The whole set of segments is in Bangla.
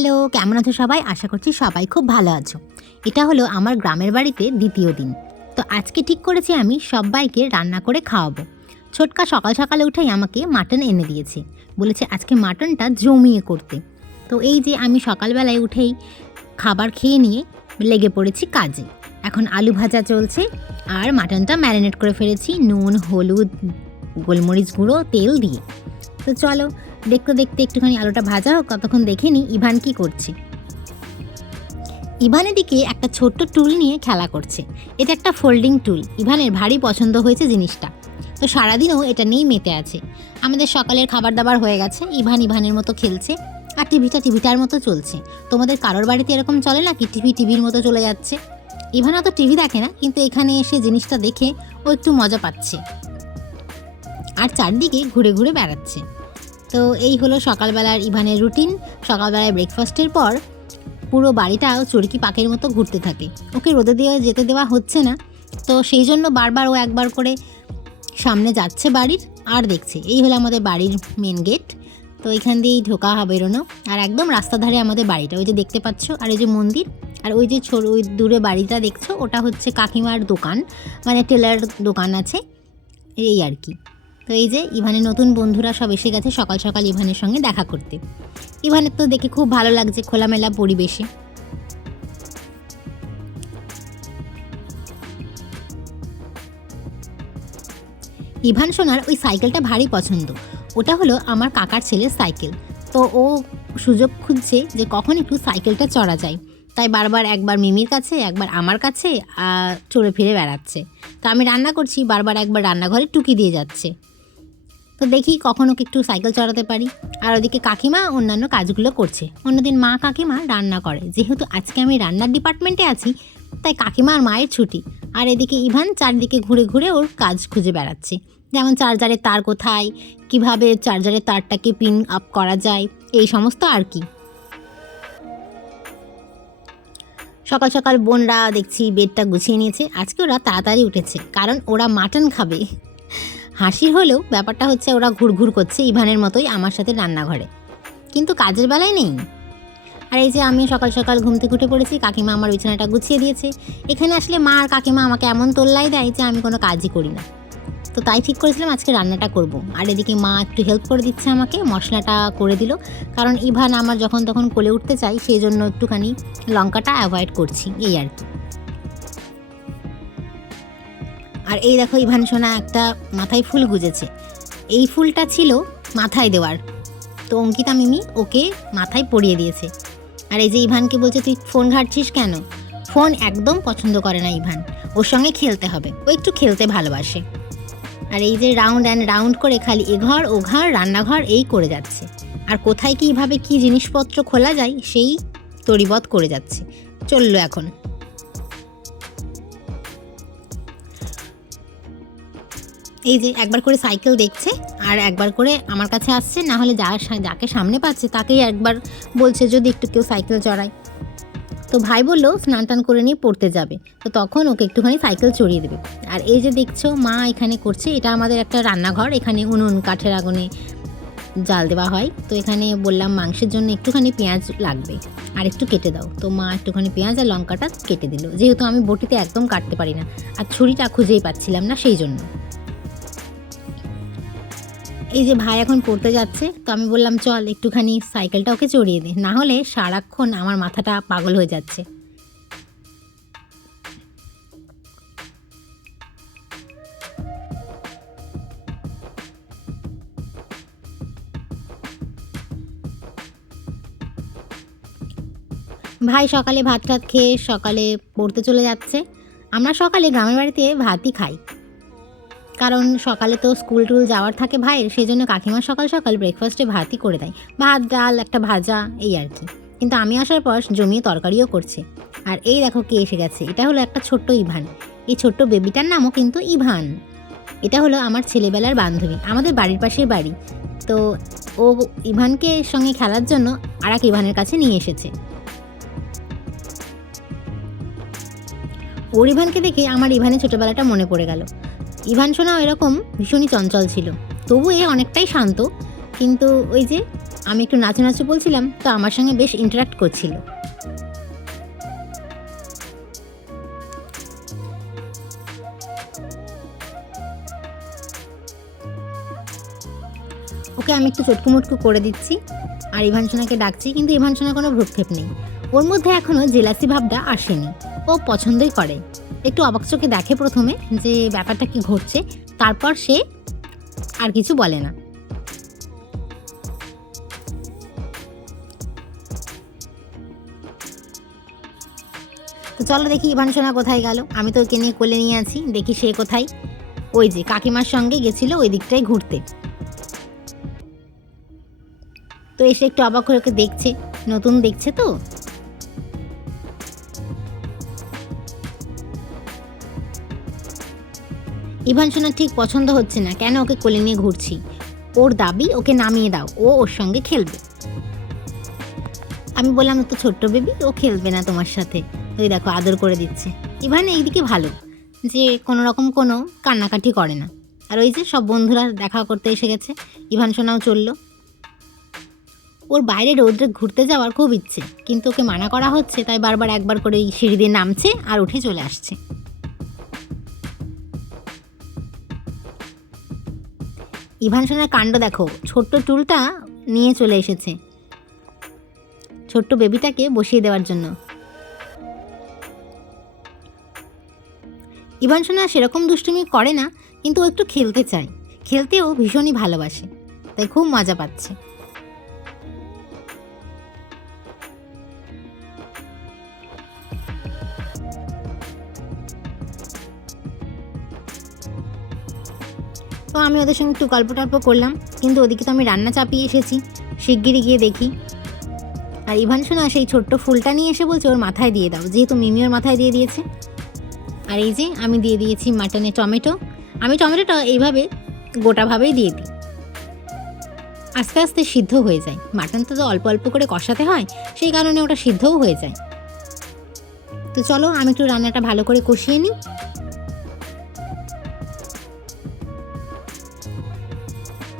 হ্যালো, কেমন আছো সবাই? আশা করছি সবাই খুব ভালো আছো। এটা হলো আমার গ্রামের বাড়িতে দ্বিতীয় দিন। তো আজকে ঠিক করেছি আমি সবাইকে রান্না করে খাওয়াবো। ছোটকা সকাল সকালে উঠেই আমাকে মাটন এনে দিয়েছে। বলেছে আজকে মাটনটা জমিয়ে করতে। তো এই যে আমি সকালবেলায় উঠেই খাবার খেয়ে নিয়ে লেগে পড়েছি কাজে। এখন আলু ভাজা চলছে আর মাটনটা ম্যারিনেট করে ফেলেছি নুন, হলুদ, গোলমরিচ গুঁড়ো, তেল দিয়ে। তো চলো, দেখতে দেখতে একটুখানি আলুটা ভাজা হোক, ততক্ষণ দেখে নি ইভান কি করছে। ইভানের দিকে একটা ছোট্ট টুল নিয়ে খেলা করছে। এটা একটা ফোল্ডিং টুল, ইভানের ভারী পছন্দ হয়েছে জিনিসটা। তো সারাদিনও এটা নিয়েই মেতে আছে। আমাদের সকালের খাবার দাবার হয়ে গেছে, ইভান ইভানের মতো খেলছে, আর টিভিটা টিভিটার মতো চলছে। তোমাদের কারোর বাড়িতে এরকম চলে না কি টিভি টিভির মতো চলে যাচ্ছে? ইভান অত টিভি দেখে না, কিন্তু এখানে এসে জিনিসটা দেখে ও একটু মজা পাচ্ছে। আর চারদিকে ঘুরে ঘুরে বেড়াচ্ছে। তো এই হলো সকালবেলার ইভানের রুটিন। সকালবেলায় ব্রেকফাস্টের পর পুরো বাড়িটাও চড়কি পাখির মতো ঘুরতে থাকে। ওকে রোদে দিয়ে যেতে দেওয়া হচ্ছে না। তো সেই জন্য বারবার ও একবার করে সামনে যাচ্ছে বাড়ির আর দেখছে। এই হলো আমাদের বাড়ির মেন গেট তো এখান দিয়েই ঢোকা হবে বেরোনো আর একদম রাস্তার ধারে আমাদের বাড়িটা। ওই যে দেখতে পাচ্ছ, আর ওই যে মন্দির। আর ওই যে ছোট, ওই দূরে বাড়িটা দেখছ, ওটা হচ্ছে কাকিমার দোকান। মানে টেলার দোকান আছে। এই আর কি। তো এই যে ইভানের নতুন বন্ধুরা সব এসে গেছে সকাল সকাল ইভানের সঙ্গে দেখা করতে। ইভানের তো দেখে খুব ভালো লাগছে খোলামেলা পরিবেশে। ইভান সোনার ওই সাইকেলটা ভারী পছন্দ। ওটা হলো আমার কাকার ছেলের সাইকেল। তো ও সুযোগ খুঁজছে যে কখন একটু সাইকেলটা চড়া যায়। তাই বারবার একবার মিমির কাছে, একবার আমার কাছে চড়ে ফিরে বেড়াচ্ছে। তো আমি রান্না করছি, বারবার একবার রান্নাঘরে টুকি দিয়ে যাচ্ছে। তো দেখি কখন একটু সাইকেল চড়াতে পারি। আর ওদিকে কাকিমা অন্যান্য কাজগুলো করছে। অন্যদিন মা কাকিমা রান্না করে। যেহেতু আজকে আমি রান্নার ডিপার্টমেন্টে আছি, তাই কাকিমা আর মায়ের ছুটি। আর এদিকে ইভান চারদিকে ঘুরে ঘুরে ওর কাজ খুঁজে বেড়াচ্ছে। যেমন চার্জারের তার কোথায়, কীভাবে চার্জারের তারটাকে পিন আপ করা যায়, এই সমস্ত আর কি। সকাল সকাল বোনরা দেখছি বেডটা গুছিয়ে নিয়েছে। আজকে ওরা তাড়াতাড়ি উঠেছে, কারণ ওরা মাটন খাবে। হাসির হলেও ব্যাপারটা হচ্ছে ওরা ঘুরঘুর করছে ইভানের মতোই আমার সাথে রান্নাঘরে। কিন্তু কাজের বেলায় নেই। আর এই যে আমি সকাল সকাল ঘুম থেকে উঠে পড়েছি, কাকিমা আমার বিছানাটা গুছিয়ে দিয়েছে। এখানে আসলে মা আর কাকিমা আমাকে এমন তোল্লাই দেয় যে আমি কোনো কাজই করি না। তো তাই ঠিক করেছিলাম আজকে রান্নাটা করব। আর এদিকে মা একটু হেল্প করে দিচ্ছে আমাকে, মশলাটা করে দিল। কারণ ইভান আমার যখন তখন কোলে উঠতে চাই সেই জন্য একটুখানি লঙ্কাটা অ্যাভয়েড করছি, এই আর কি। আর এই দেখো ইভান সোনা একটা মাথায় ফুল গুজেছে। এই ফুলটা ছিল মাথায় দেওয়ার। তো অঙ্কিতা মিমি ওকে মাথায় পরিয়ে দিয়েছে। আর এই যে ইভানকে বলছে, তুই ফোন ঘাটছিস কেন? ফোন একদম পছন্দ করে না ইভান। ওর সঙ্গে খেলতে হবে। ও একটু খেলতে ভালোবাসে। আর এই যে রাউন্ড অ্যান্ড রাউন্ড করে খালি এ ঘর, ও ঘর, রান্নাঘর, এই করে যাচ্ছে। আর কোথায় কীভাবে কী জিনিসপত্র খোলা যায়, সেই তরিবত করে যাচ্ছে। চলল এখন। এই যে একবার করে সাইকেল দেখছে আর একবার করে আমার কাছে আসছে, না হলে যা যাকে সামনে পাচ্ছে তাকেই একবার বলছে যদি একটু কেউ সাইকেল চড়ায়। তো ভাই বলল, স্নান টান করে নিয়ে পড়তে যাবে। তো তখন ওকে একটুখানি সাইকেল চড়িয়ে দেবে। আর এই যে দেখছ, মা এখানে করছে, এটা আমাদের একটা রান্নাঘর, এখানে উনুন, কাঠের আগুনে জাল দেওয়া হয়। তো এখানে বললাম, মাংসের জন্য একটুখানি পেঁয়াজ লাগবে, আর একটু কেটে দাও। তো মা একটুখানি পেঁয়াজ আর লঙ্কাটা কেটে দিল। যেহেতু আমি বটিতে একদম কাটতে পারি না, আর ছুরিটা খুঁজেই পাচ্ছিলাম না সেই জন্য। এই যে ভাই এখন পড়তে যাচ্ছে, তো আমি বললাম, চল একটুখানি সাইকেলটা ওকে চড়িয়ে দে, না হলে সারাক্ষণ আমার মাথাটা পাগল হয়ে যাচ্ছে। ভাই সকালে ভাত টাত খেয়ে সকালে পড়তে চলে যাচ্ছে। আমরা সকালে গ্রামের বাড়িতে ভাতই খাই। কারণ সকালে তো স্কুল টুল যাওয়ার থাকে ভাইয়ের সেই জন্য কাকিমা সকাল সকাল ব্রেকফাস্টে ভাতই করে দেয়। ভাত, ডাল, একটা ভাজা, এই আর কি। কিন্তু আমি আসার পর জমিয়ে তরকারিও করছে। আর এই দেখো কে এসে গেছে, এটা হলো একটা ছোট্ট ইভান। এই ছোট্ট বেবিটার নামও কিন্তু ইভান। এটা হলো আমার ছেলেবেলার বান্ধবী, আমাদের বাড়ির পাশেই বাড়ি। তো ও ইভানকে সঙ্গে খেলার জন্য আর এক ইভানের কাছে নিয়ে এসেছে। ওর ইভানকে দেখে আমার ইভানের ছোটোবেলাটা মনে পড়ে গেল। ইভান সোনাও এরকম ভীষণই চঞ্চল ছিল। তবু এ অনেকটাই শান্ত। কিন্তু ওই যে আমি একটু নাচু নাচু বলছিলাম, তো আমার সঙ্গে বেশ ইন্টারাক্ট করছিল। ওকে আমি একটু চটকু মুটকু করে দিচ্ছি, আর ইভান সোনাকে ডাকছি, কিন্তু ইভান সোনার কোনো ভ্রুক্ষেপ নেই। ওর মধ্যে এখনও জেলাসি ভাবটা আসেনি। ও পছন্দই করে। একটু অবাক চোখে দেখে প্রথমে যে ব্যাপারটা কি ঘটছে, তারপর সে আর কিছু বলে না। তো চলো দেখি ইভান সোনা কোথায় গেল। আমি তো ওকে নিয়ে কোলে নিয়ে আছি, দেখি সে কোথায়। ওই যে কাকিমার সঙ্গে গেছিল ওই দিকটায় ঘুরতে। তো এসে একটু অবাক করে ওকে দেখছে, নতুন দেখছে তো? ইভান সোনার ঠিক পছন্দ হচ্ছে না, কেন ওকে কোলে নিয়ে ঘুরছি? ওর দাবি ওকে নামিয়ে দাও, ও ওর সঙ্গে খেলবে। আমি বললাম তো ছোট্ট বেবি ও খেলবে না তোমার সাথে। ওই দেখো, আদর করে দিচ্ছে। ইভান এইদিকে ভালো, যে কোনো রকম কোনো কান্নাকাটি করে না। আর ওই যে সব বন্ধুরা দেখা করতে এসে গেছে, ইভান সোনাও চলল। ওর বাইরে রোদ্রে ঘুরতে যাওয়ার খুব ইচ্ছে, কিন্তু ওকে মানা করা হচ্ছে, তাই বারবার একবার করে সিঁড়ি দিয়ে নামছে আর উঠে চলে আসছে। ইভান সোনার কাণ্ড দেখো। ছোট্ট টুলটা নিয়ে চলে এসেছে। ছোট্ট বেবিটাকে বসিয়ে দেওয়ার জন্য। ইভান সোনা সেরকম দুষ্টুমি করে না, কিন্তু ও একটু খেলতে চায়। খেলতেও ভীষণই ভালোবাসে। তাই খুব মজা পাচ্ছে। তো আমি ওদের সঙ্গে একটু গল্প টল্প করলাম, কিন্তু ওদিকে তো আমি রান্না চাপিয়ে এসেছি। শিগগিরই গিয়ে দেখি। আর ইভান শোনা, সেই ছোট্ট ফুলটা নিয়ে এসে বলছে, ওর মাথায় দিয়ে দাও। যেহেতু মিমি ওর মাথায় দিয়ে দিয়েছে। আর এই যে, আমি দিয়ে দিয়েছি মাটনে টমেটো। আমি টমেটোটা এইভাবে গোটাভাবেই দিয়ে দিই। আস্তে আস্তে সিদ্ধ হয়ে যায়। মাটন তো অল্প অল্প করে কষাতে হয়, সেই কারণে ওটা সিদ্ধও হয়ে যায়। তো চলো, আমি একটু রান্নাটা ভালো করে কষিয়ে নিই।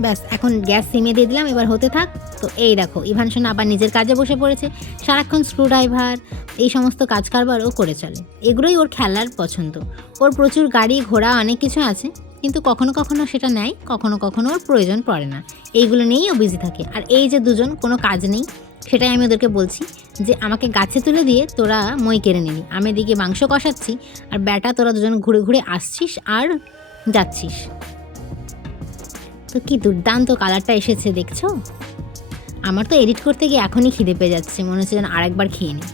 ব্যাস, এখন গ্যাস সিমিয়ে দিয়ে দিলাম, এবার হতে থাক। তো এই দেখো, ইভান আবার নিজের কাজে বসে পড়েছে। সারাক্ষণ স্ক্রুড্রাইভার এই সমস্ত কাজ কারবার ও করে চলে। এগুলোই ওর খেলার পছন্দ। ওর প্রচুর গাড়ি, ঘোড়া, অনেক কিছু আছে, কিন্তু কখনো কখনো সেটা নেয়, কখনো কখনো ওর প্রয়োজন পড়ে না। এইগুলো নিয়েই ও বিজি থাকে। আর এই যে দুজন, কোনো কাজ নেই। সেটাই আমি ওদেরকে বলছি যে, আমাকে গাছে তুলে দিয়ে তোরা মই কেড়ে নিবি। আমি এদিকে মাংস কষাচ্ছি, আর ব্যাটা তোরা দুজন ঘুরে ঘুরে আসছিস আর যাচ্ছিস। তো কি দুর্দান্ত কালারটা এসেছে দেখছ? আমার তো এডিট করতে গিয়ে এখনই খিদে পেয়ে যাচ্ছে মনে হচ্ছে যেন আরেকবার খেয়ে নিই।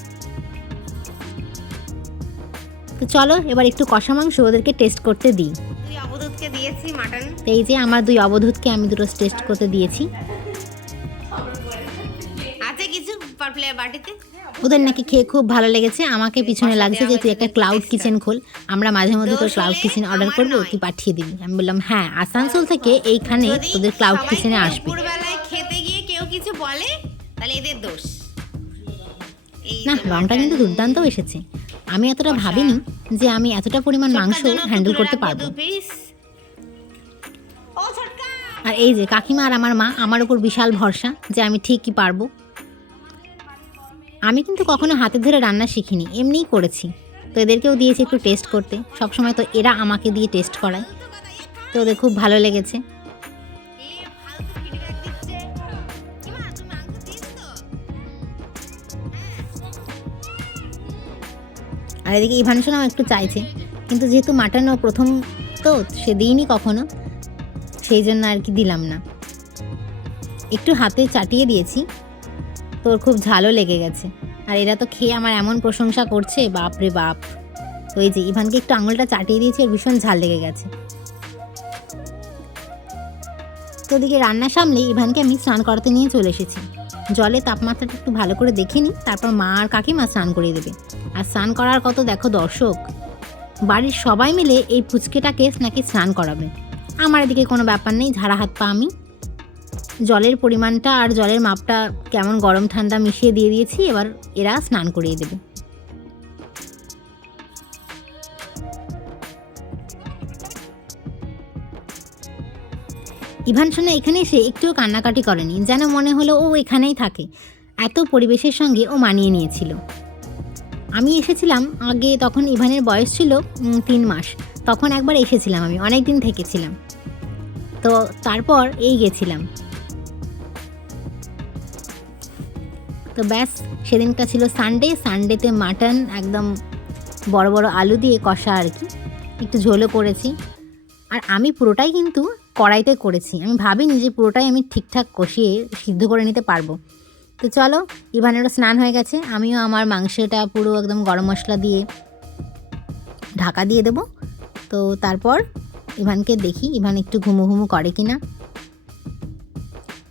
তো চলো এবার একটু কষা মাংস ওদেরকে টেস্ট করতে দিই। দুই অবদূতকে দিয়েছি মাটন। এই যে আমার দুই অবধূতকে আমি দুটো টেস্ট করতে দিয়েছি। আছে কিছু বাটিতে? ওদের নাকি খেয়ে খুব ভালো লেগেছে। আমাকে পিছনে লাগছে যে তুই একটা ক্লাউড কিচেন খোল। আমরা মাঝে মধ্যে তোর ক্লাউড কিচেন অর্ডার করব তুই পাঠিয়ে দিবি। আমি বললাম হ্যাঁ আসানসোল থেকে এইখানে তোদের ক্লাউড কিচেনে আসবে। খেতে গিয়ে কেউ কিছু বলে? তাহলে এদের দোষ। না রংটা কিন্তু দুর্দান্ত এসেছে। আমি এতটা ভাবিনি যে আমি এতটা পরিমাণ মাংস হ্যান্ডেল করতে পারব। আর এই যে কাকিমা আর আমার মা আমার উপর বিশাল ভরসা যে আমি ঠিকই পারব। আমি কিন্তু কখনো হাতে ধরে রান্না শিখিনি, এমনিই করেছি। তো এদেরকেও দিয়েছি একটু টেস্ট করতে। সবসময় তো এরা আমাকে দিয়ে টেস্ট করায়। তো ওদের খুব ভালো লেগেছে? আর এদিকে ইভান সোনাও একটু চাইছে। কিন্তু যেহেতু মাটন ও প্রথম তো, সে দিইনি কখনো। সেই জন্য আর কি দিলাম না। একটু হাতে চাটিয়ে দিয়েছি। তোর খুব ঝালও লেগে গেছে। আর এরা তো খেয়ে আমার এমন প্রশংসা করছে, বাপ রে বাপ। তো এই যে ইভানকে একটু আঙুলটা চাটিয়ে দিয়েছি আর ভীষণ ঝাল লেগে গেছে। তো ওদিকে রান্না সামলে ইভানকে আমি স্নান করাতে নিয়ে চলে এসেছি। জলে তাপমাত্রাটা একটু ভালো করে দেখে নিই তারপর মা আর কাকিমা স্নান করিয়ে দেবে। আর স্নান করার কত দেখো দর্শক, বাড়ির সবাই মিলে এই ফুচকেটাকে নাকি স্নান করাবে। আমার এদিকে কোনো ব্যাপার নেই, ঝাড়া হাত পা আমি জলের পরিমাণটা আর জলের মাপটা কেমন গরম ঠান্ডা মিশিয়ে দিয়ে দিয়েছি, এবার এরা স্নান করিয়ে দেবে। ইভান সোনা এখানে এসে একটুও কান্নাকাটি করেনি, যেন মনে হলো ও এখানেই থাকে। এত পরিবেশের সঙ্গে ও মানিয়ে নিয়েছিল। আমি এসেছিলাম আগে তখন ইভানের বয়স ছিল তিন মাস। তখন একবার এসেছিলাম আমি অনেক দিন থেকেছিলাম। তো তারপর এই গেছিলাম। তো ব্যাস, সেদিনটা ছিল সানডে সানডেতে মাটন একদম বড় বড় আলু দিয়ে কষা আর কি। একটু ঝোলও করেছি। আর আমি পুরোটাই কিন্তু কড়াইতে করেছি। আমি ভাবিনি যে পুরোটাই আমি ঠিকঠাক কষিয়ে সিদ্ধ করে নিতে পারব। তো চলো, ইভানেরও স্নান হয়ে গেছে। আমিও আমার মাংসটা পুরো একদম গরম মশলা দিয়ে ঢাকা দিয়ে দেবো। তো তারপর ইভানকে দেখি, ইভান একটু ঘুমু ঘুমু করে কি না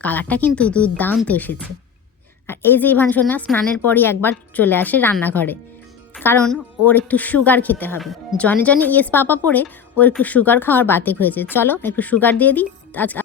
কালারটা কিন্তু দুর্দান্ত এসেছে। এই যে ইভান সোনা স্নানের পরই একবার চলে আসে রান্নাঘরে। কারণ ওর একটু সুগার খেতে হবে। জনে জনে ইয়েস পাপা পরে ওর একটু সুগার খাওয়ার বাতিক হয়েছে। চলো একটু সুগার দিয়ে দিই, আজ